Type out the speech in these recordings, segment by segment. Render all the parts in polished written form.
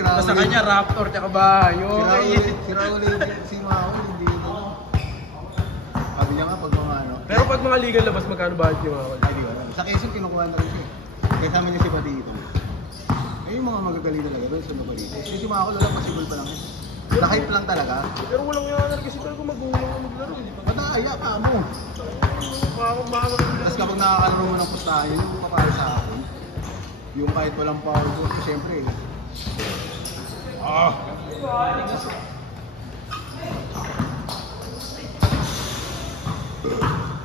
Sa kanya, Raptor, tsaka Bayo. Si Raul, si Mao, hindi ito. Sabi niya nga pag mga ano. Pero pag mga legal labas, magkano ba yung mga Ay, di ba? Sa Quezon, kinukuha na rin siya. Kasama niya si Patito. Eh, yung mga magagaling talaga doon, sundo pa dito. Si Mao, lang, possible pa lang yun. Na-hype lang talaga. Pero walang yan kasi talaga magulang ang maglaro. Mataya pa mo. Tapos kapag nakakalaro mo ng pustahan, yun yung papaya sa akin. Yung kahit walang power boost, siyempre.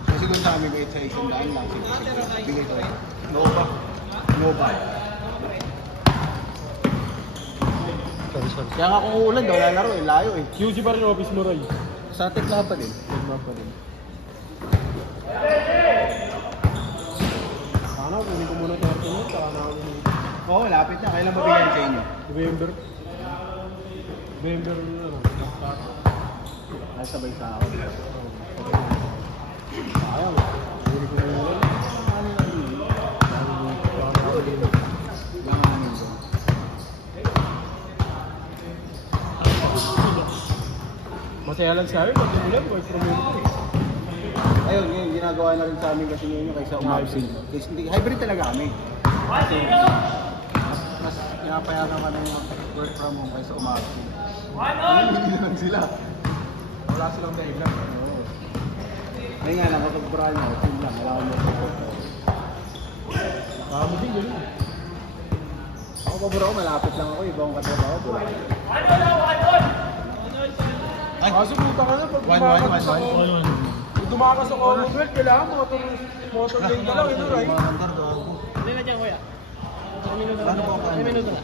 Kasi kung sa amin kahit sa isang daan lang, bigay ko. Nova. Kaya nga kung uulan daw, lalaro eh, layo eh. QG pa rin office mo, Roy. Sa tekla pa din. Sana, kunin ko muna 30 minutes, saka na ako nito. Oo, lapit na. Kailan mabigyan sa inyo? November, Ay, sabay sa ako. sayang. Hindi ko na yun. Masaya lang sa amin, pag umulan, work from home eh. Ayun, ngayon, ginagawa na rin sa amin kasi ngayon kaysa umabsent. Kasi hybrid talaga kami. Mas pinapayagan kami ng work from home kaysa umabsent. Hindi naman sila. Wala silang dahilan. Ay nga lang, kapag brand mo, team lang, wala mo sa work. Nakamo din, gano'n. Ako pa bro, malapit lang ako, ibang katrabaho. Ay, kaso puta ka na, pag dumakas sa Commonwealth, kailangan motor lane ka lang, right? Hindi na dyan, kuya. Ano po ako? 1 minuto na.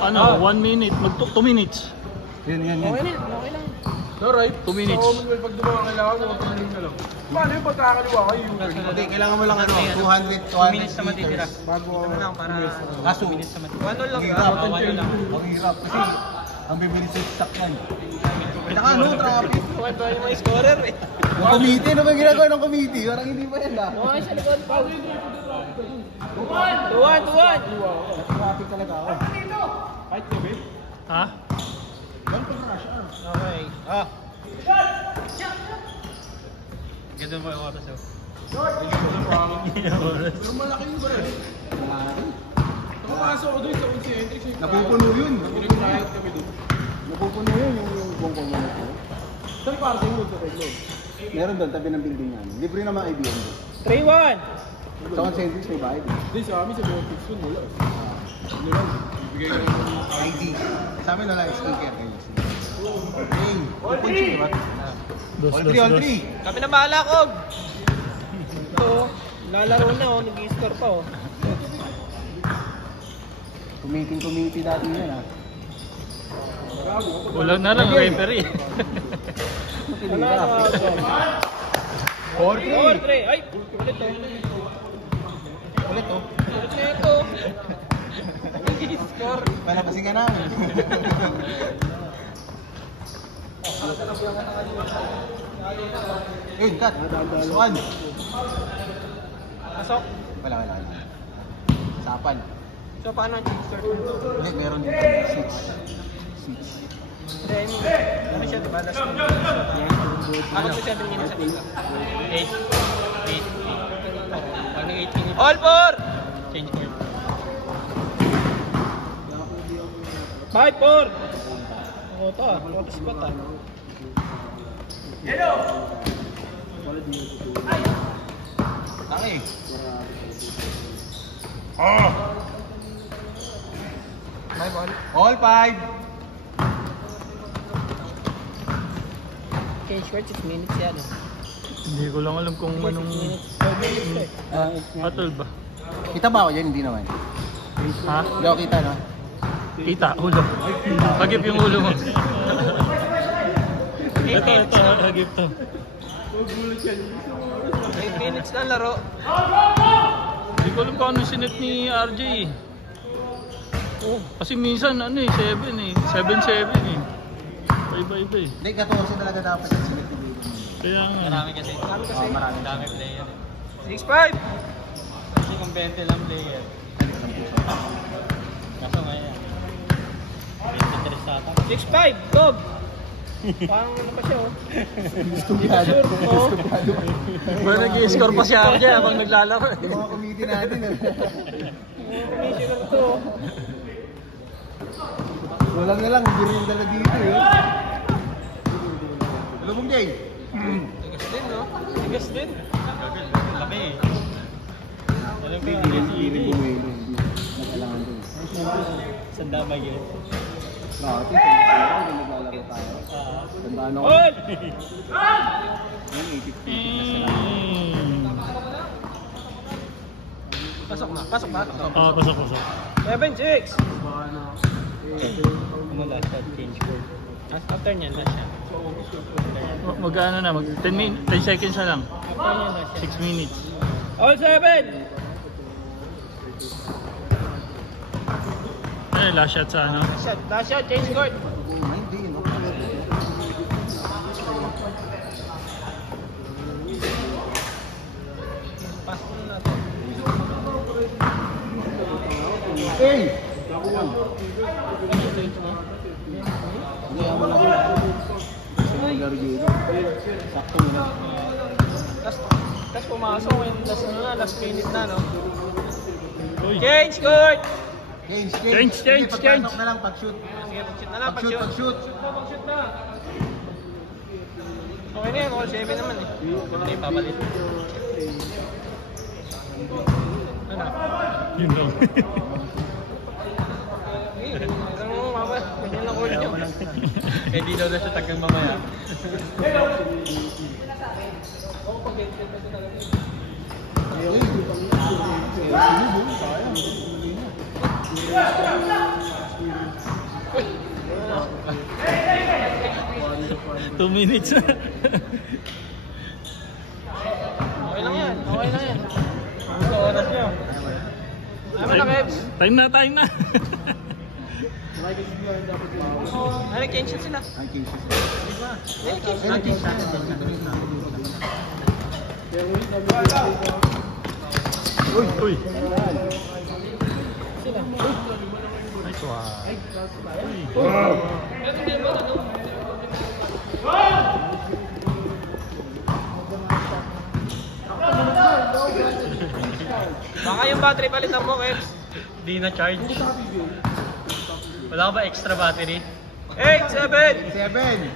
Ano, 1 minute, 2 minutes. Yan. Okay lang. No, right? 2 minutes. Sa Commonwealth, pag dumakas kailangan motor lane ka lang. Paano yung pagkakaliwa kayo? Hindi, kailangan mo lang ano, 200 minutes na matitira. bago Ano lang, para kaso, minutes na matitira. Ano lang, ang hirap kasi ang bibilis sa sakyan. Saka ano, traffic. Ito yung mga scorer eh. Yung committee, ano ba ginagawa ng committee? Parang hindi pa yan ah. Okay, sa likod pa. 2-1. Traffic talaga ako. Kahit gabi. Ha? Okay. Ganda mo yung oras oh. Pero malaki yung ba rin? Nakapasok ko doon sa Unsi Entry. Napupuno yun. Pinag-riot kami doon. Napupuno yun yung bongkong mo. Saan parking mo sa Redload? Meron doon, tabi ng building namin. Libre naman IBM doon. 3-1. Sa Concentrix may bayad. Hindi, sa amin sa Biotics yun, wala. Ano lang, bigay ka lang ng ID. Sa amin wala sticker kayo. Okay. Punching, diba? All 3. Kami na bahala, Kog. Ito, lalaro na oh, nag-i-score pa oh. Committee dati yun ah. Ulang na lang, referee. Wala na. 4-3. Ay, ulit oh. Ulit oh. Ulit na ito. Nag-i-score. Palapasin ka namin. Yun, cut. One. Pasok. Wala. Sapan. So, paano ang start? Hindi, meron dito. 6. Ano siya, diba? Last one. Ako po 7 minutes sa pisa. 8. Pag nag 8 minutes. All four! Change ko yun. 5-4! Ako ito ah. Water spot ah. Tangi. All 5. Okay, short 6 minutes yan. Hindi ko lang alam kung anong 12 minutes eh. battle ba. Kita ba ako dyan? Hindi naman. Ha? Hindi ako kita, no? Kita, ulo. Hagip yung ulo mo. Ito, hagip to. 8 minutes na laro. Hindi ko alam kung ano sinet ni RJ eh. Oh, kasi minsan ano eh, 7 eh. 7-7 eh. Iba-iba eh. Hindi, 14 talaga dapat yung select ni Baby. Kaya nga. Marami kasi. Marami. Dami player. 6-5! Kasi kung 20 lang player. Kaso ngayon. ata. 6-5, Dog. Parang ano pa siya, oh. Estudyado. Oo. Estudyado. Ba nag-i-score pa siya RJ habang naglalaro. Yung mga committee natin. Michigan to. Walang na lang, hindi rin dala dito eh. Lumong Jay. Tigas din, no? Tigas din. Kami. Hindi bumili. Nagkailangan doon. Sanda ba yun? Dati, naglalaro tayo. Tandaan ako. Oy! Pasok na, pasok ba? Oo, pasok. 7-6. Baka na. Ano last shot, change court. After niyan, last shot. Mag-ano na, 10 seconds na lang. After niyan, last shot. 6 minutes. All 7! Eh, last shot sa ano. Last shot, change court. Hindi, no? Pass mo na natin. Hey! Sakto mo na. Tapos pumasok, last minute na, no? Uy. Change court! Change. Pagpasok na lang, pag-shoot. Sige, pag-shoot na lang, Pag-shoot, pag-shoot. Pag-shoot na. Okay na yan, all 7 naman eh. Hindi, papalit. Ano? Yun lang. Isang mama, ganyan lang ulit yun. Kaya di daw na siya tagang mamaya. Two minutes. Okay lang yan, okay lang yan. Sa oras niyo. Ano na, Kebs? Time na. Ano, change shot sila? Ang case. Eh, change Ano shot. case natin? Uy. Sila. Nice one. Baka yung battery palitan mo, Kebs. Di na charge. Wala ka ba extra battery? 8, 7! 7.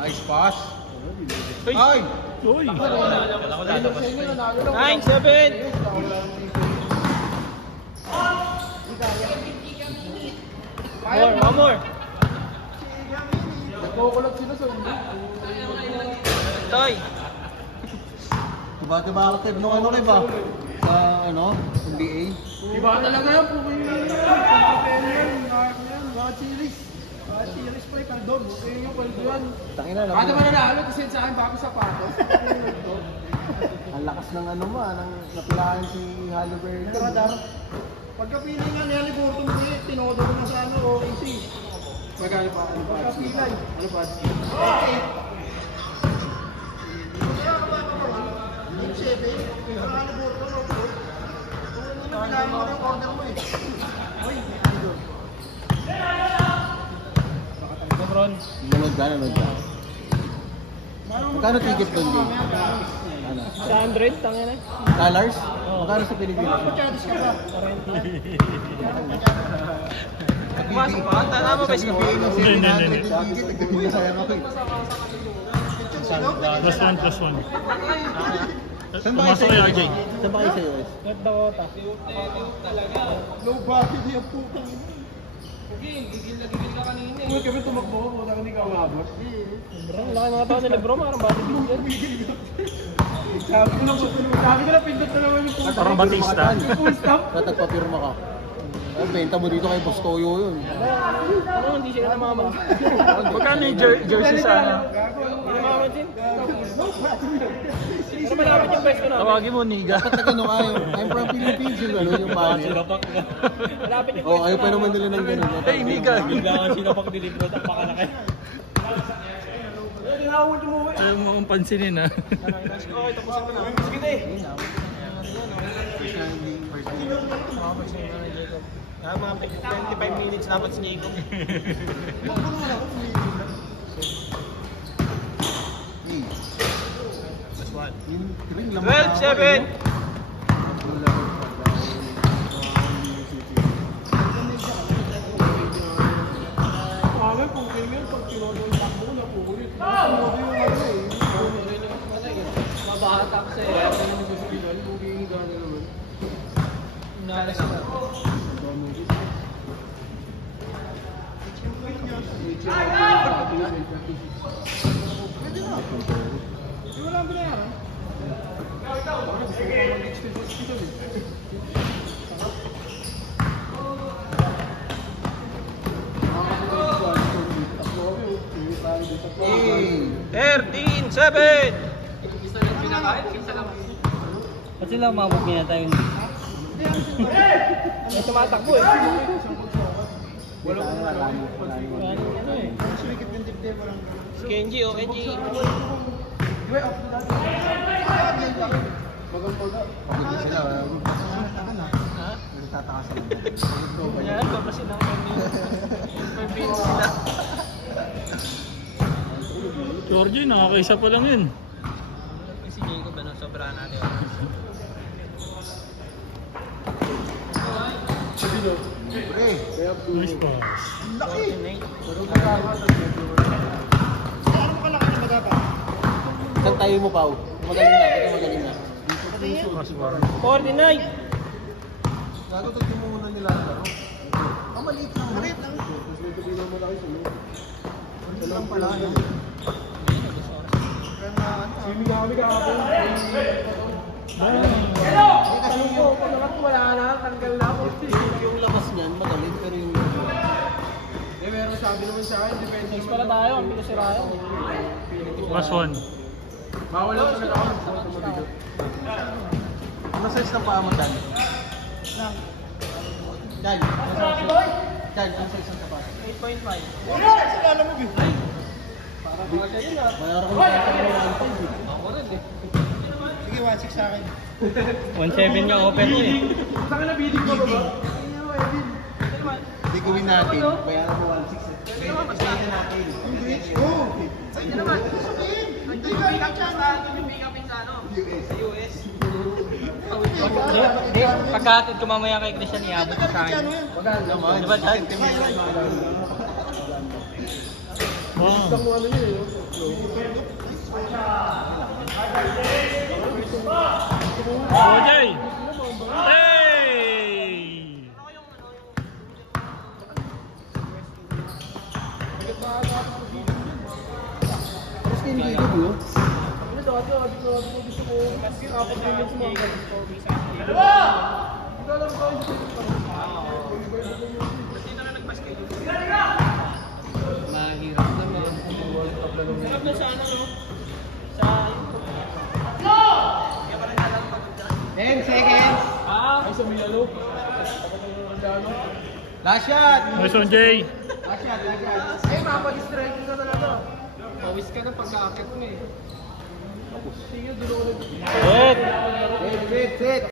Nice pass. Uy! Ay! Uy. 9, 7! One more! Toy! Diba ako tayo nung ano kayo ba? Sa ano? NBA? Iba talaga yan, pukin yan. Pagkapen yan, mga series. Mga series pa kaldon. Okay yung kaldo yan. Tangina lang. Kada ba nanalo, kasi sa akin bago sapatos. Ang lakas ng ano mo, ng napilahan si Halliburton. Radar. Pagkapili nga ni Halliburton, tinodo ko na sa ano, OKC. Magkano pa? Pagkapilay. Ano ba? Okay. Lebron. Nanood ka. Magkano ticket doon, Jay? Ano? Sa 100, tangin na. Dollars? Magkano sa Pilipinas? Pumasok pa? Tala mo ba Sa yung PBA ng Hindi. 700 yung ticket, nagkakasayang ako eh. Plus one. Saan ba kayo Pumasok sa kay US? RJ. Saan ba kayo sa US? North Dakota. Low bakit yung putang ina. Gigil ka kanina eh. Kami tumakbo ko, punta ka ni Kawabot. Lebron, laki mga tao ni Lebron, parang body builder. Sabi ko na pindot na naman yung puta. Parang Batista. Full stop. Ba't nagpapirma ka? Ay, benta mo dito kay Boss Toyo yun. Ano, hindi sila namamansin. Magkano yung jersey sa ano? Hindi namamansin. Pero malapit yung best ko na. Tawagin mo, Niga. Dapat na gano'n kayo. I'm from Philippines yung ano, yung banner. Malapit yung Oh, ayaw pa naman nila ng gano'n. Hey, Niga. Kailangan sinapak ni Libro. Tapakan na kayo. Ayaw mo akong pansinin, ha? Okay, tapos ko na. Sige na eh. Mga 25 minutes dapat si Nico. That's one. 12-7. Mabahatak sa eh. Kaya na nagsusulinan, buging gano'n naman. Nalas na. Di wala ang binayaran. Hey! 13-7! Ba't sila umabot niya tayo? May tumatakbo eh. Ano eh? Si Kenji o Kenji. Pagod sila. Ha? Nagtataka sila. Yan, papasin ang Kenji. Pagpins sila. Georgie, nakakaisa pa lang yun. Si Jacob, ano, sobrahan natin. Pre, Nice pass. Laki! 49. Ano ka laki na magapa? saan tayo mo, Pao? Magaling na, ito magaling na. Pass war. 49! Gago, tagtimunan nila ang laro. Ang maliit lang. Maliit lang. Mas may tubilang mo lang ito. Maliit lang pala. Swimming kami kahapon. Kasi Wala na, tanggal na ako. yung labas niyan, magaling, pero yung Meron sabi naman sa akin, depende Next pala tayo, ang pinasirayan. Last one. Bawal lang talaga ako. ano size ng paa mo, Dan? Dan, ano size ng paa? 8.5. Alam mo, Mayroon ko ng Ako rin eh. sige, 1.6 sa akin. 1.7 nga open mo eh. Saan ka na bidig mo ba? Hindi gawin natin. Bayaran mo 1.6 eh. Pwede natin. Oo! Hindi naman. Ito yung pick-up sa US. Hindi, pagkatid ko mamaya kay Christian, iabot ko sa akin. Maganda naman. Diba, Dan? Wow. Isang ano yun, OJ! Hey! Tapos hindi ko bro. Ano dati, gusto ko kasi apat na minutes mo. Mahirap naman. Sarap na sa ano, no? Sa... 10 seconds. Ay, sa Milano. Last shot. Nice one, Jay. Last shot, last shot. Eh, mapag-striking ka talaga. Pawis ka na pagka-akit mo eh. Sige, dulo ulit. Good! Sit.